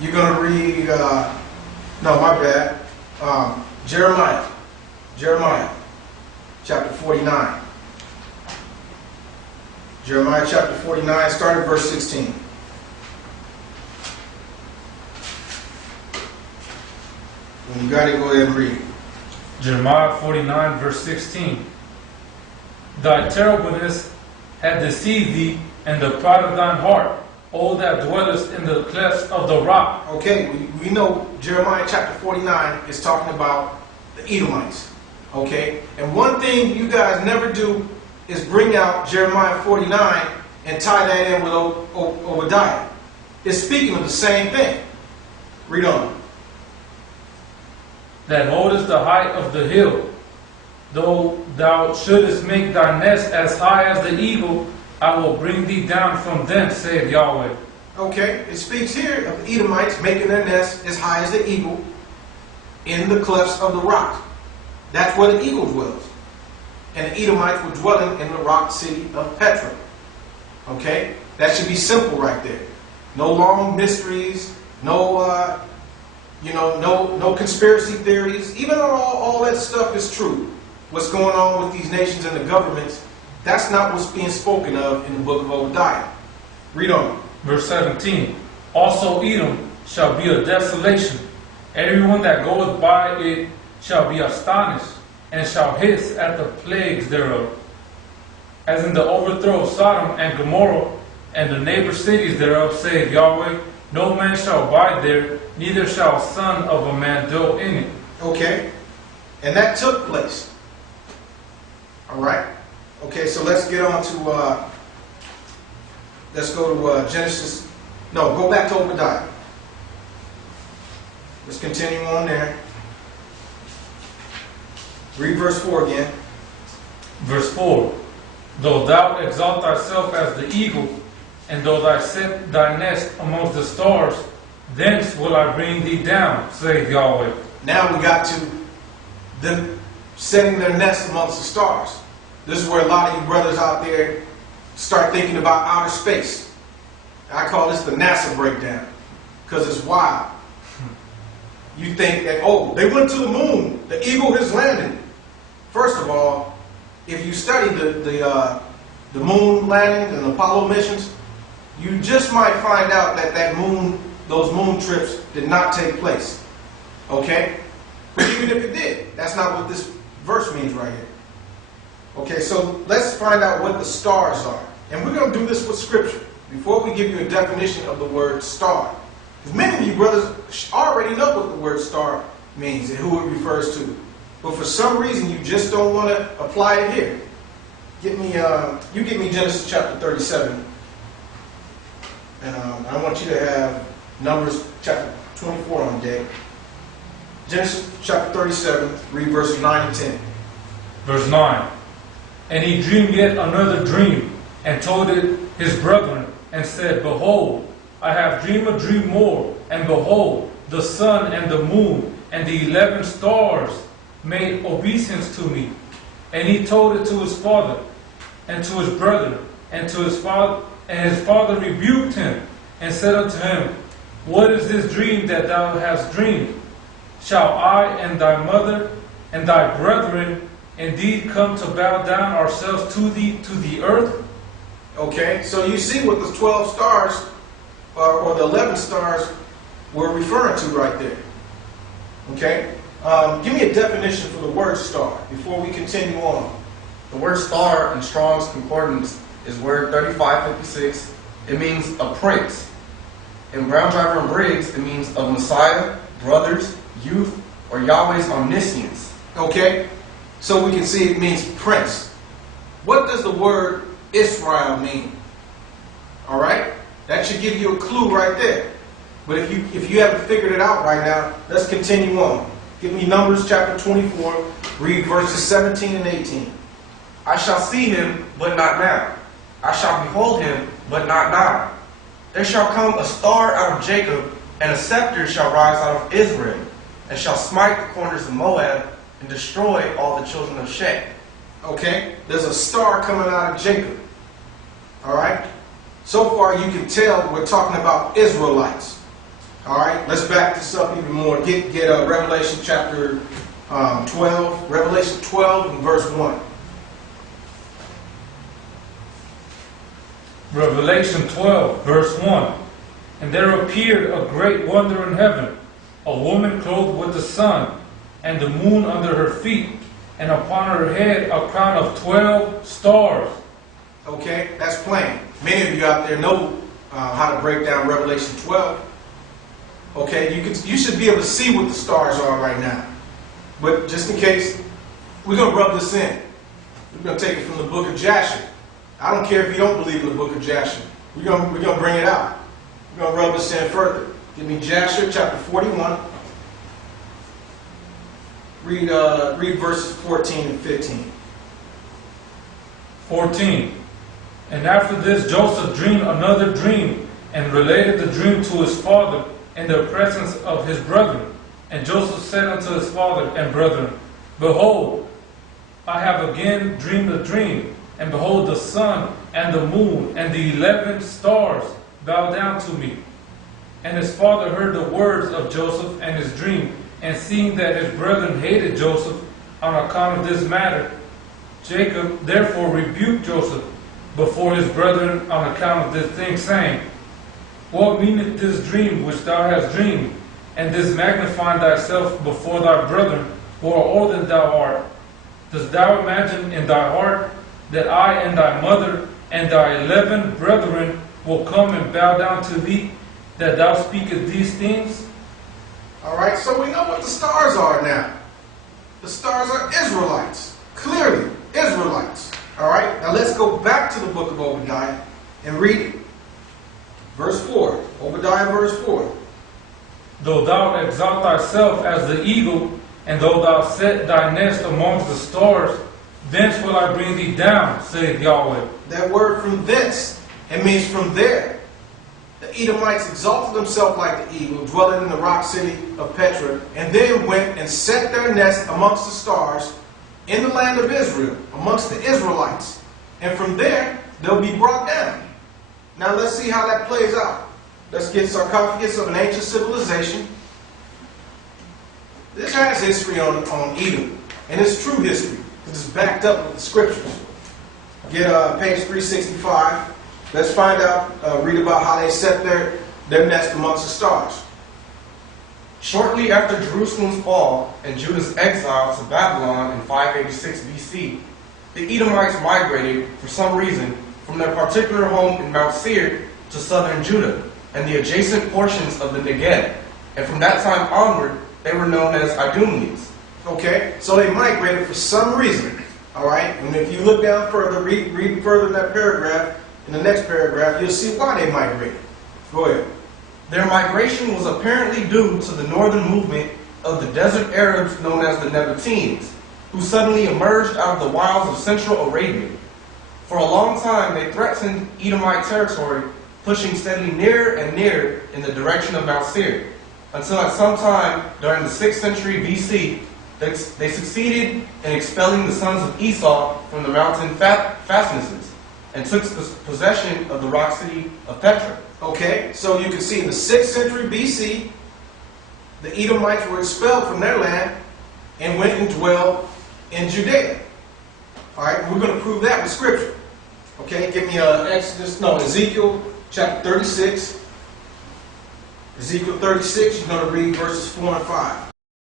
You're going to read, no, my bad, Jeremiah, chapter 49. Jeremiah chapter 49, start at verse 16. When you got it, go ahead and read. Jeremiah 49, verse 16. Thy terribleness hath deceived thee, and the pride of thine heart, O that dwellest in the clefts of the rock. Okay, we know Jeremiah chapter 49 is talking about the Edomites. Okay, and one thing you guys never do is bring out Jeremiah 49 and tie that in with Obadiah. It's speaking of the same thing. Read on. That holdest the height of the hill, though thou shouldest make thy nest as high as the eagle, I will bring thee down from thence, saith Yahweh. Okay, it speaks here of the Edomites making their nest as high as the eagle in the clefts of the rock. That's where the eagle dwells. And the Edomites were dwelling in the rock city of Petra. Okay, that should be simple right there. No long mysteries, no conspiracy theories. Even though all that stuff is true, what's going on with these nations and the governments, that's not what's being spoken of in the book of Obadiah. Read on. Verse 17. Also Edom shall be a desolation. Everyone that goeth by it shall be astonished, and shall hiss at the plagues thereof. As in the overthrow of Sodom and Gomorrah, and the neighbor cities thereof, saith Yahweh, no man shall abide there, neither shall a son of a man dwell in it. Okay, and that took place. All right. Okay, so let's get on to, let's go to Genesis. No, go back to Obadiah. Let's continue on there. Read verse 4 again. Verse 4. Though thou exalt thyself as the eagle, and though thou set thy nest amongst the stars, thence will I bring thee down, saith Yahweh. Now we got to them setting their nest amongst the stars. This is where a lot of you brothers out there start thinking about outer space. I call this the NASA breakdown, because it's wild. You think that, oh, they went to the moon, the eagle has landed. First of all, if you study the moon landings and Apollo missions, you just might find out that those moon trips did not take place. Okay? But even if it did, that's not what this verse means right here. Okay, so let's find out what the stars are. And we're going to do this with scripture before we give you a definition of the word star. Because many of you brothers already know what the word star means and who it refers to. But for some reason, you just don't want to apply it here. You give me Genesis chapter 37. And I want you to have Numbers chapter 24 on deck. Genesis chapter 37, read verses 9 and 10. Verse 9. And he dreamed yet another dream, and told it his brethren, and said, Behold, I have dreamed a dream more, and behold, the sun and the moon and the 11 stars made obeisance to me. And he told it to his father and to his brethren, and to his father, and his father rebuked him, and said unto him, What is this dream that thou hast dreamed? Shall I and thy mother and thy brethren indeed come to bow down ourselves to thee to the earth? Okay, so you see what the 12 stars or the 11 stars were referring to right there. Okay, give me a definition for the word star before we continue on. The word star in Strong's Concordance is word 3556. It means a prince. In Brown Driver and Briggs, it means of Messiah, brothers, youth, or Yahweh's omniscience. Okay, so we can see it means prince. What does the word Israel mean? All right, that should give you a clue right there. But if you haven't figured it out right now, let's continue on. Give me Numbers chapter 24, read verses 17 and 18. I shall see him, but not now. I shall behold him, but not now. There shall come a star out of Jacob, and a scepter shall rise out of Israel, and shall smite the corners of Moab, and destroy all the children of Shem. Okay, there's a star coming out of Jacob. All right, so far you can tell we're talking about Israelites. All right, let's back this up even more. Get Revelation chapter 12, Revelation 12 and verse 1. Revelation 12, verse 1. And there appeared a great wonder in heaven, a woman clothed with the sun, and the moon under her feet, and upon her head a crown of 12 stars. Okay, that's plain. Many of you out there know how to break down Revelation 12. Okay, you should be able to see what the stars are right now. But just in case, we're going to rub this in. We're going to take it from the book of Jasher. I don't care if you don't believe in the book of Jasher. We're going to bring it out. We're going to rub this in further. Give me Jasher chapter 41. Read verses 14 and 15. 14. And after this Joseph dreamed another dream, and related the dream to his father in the presence of his brethren. And Joseph said unto his father and brethren, Behold, I have again dreamed a dream, and behold, the sun and the moon and the 11 stars bow down to me. And his father heard the words of Joseph and his dream, and seeing that his brethren hated Joseph on account of this matter, Jacob therefore rebuked Joseph before his brethren on account of this thing, saying, What meaneth this dream which thou hast dreamed, and this magnifying thyself before thy brethren, who are older than thou art? Dost thou imagine in thy heart that I and thy mother and thy 11 brethren will come and bow down to thee, that thou speakest these things? All right, so we know what the stars are now. The stars are Israelites. Clearly, Israelites. All right, now let's go back to the book of Obadiah and read it. Verse 4. Obadiah verse 4. Though thou exalt thyself as the eagle, and though thou set thy nest amongst the stars, thence will I bring thee down, saith Yahweh. That word from thence, it means from there. The Edomites exalted themselves like the eagle, dwelling in the rock city of Petra, and then went and set their nest amongst the stars in the land of Israel, amongst the Israelites. And from there, they'll be brought down. Now let's see how that plays out. Let's get Sarcaphogus of an ancient civilization. This has history on Edom, and it's true history. It's backed up with the scriptures. Get page 365. Let's find out, read about how they set their nest amongst the stars. Shortly after Jerusalem's fall and Judah's exile to Babylon in 586 BC, the Edomites migrated, for some reason, from their particular home in Mount Seir to southern Judah and the adjacent portions of the Negev. And from that time onward, they were known as Idumeans. Okay, so they migrated for some reason. All right, and if you look down further, read further in that paragraph, in the next paragraph, you'll see why they migrated. Go ahead. Their migration was apparently due to the northern movement of the desert Arabs known as the Nabateans, who suddenly emerged out of the wilds of central Arabia. For a long time, they threatened Edomite territory, pushing steadily nearer and nearer in the direction of Mount Seir, until at some time during the 6th century BC, they succeeded in expelling the sons of Esau from the mountain fastnesses and took possession of the rock city of Petra. Okay, so you can see in the 6th century BC, the Edomites were expelled from their land and went and dwelled in Judea. All right, we're going to prove that with scripture. Okay, give me Ezekiel chapter 36. Ezekiel 36, you're going to read verses 4 and 5.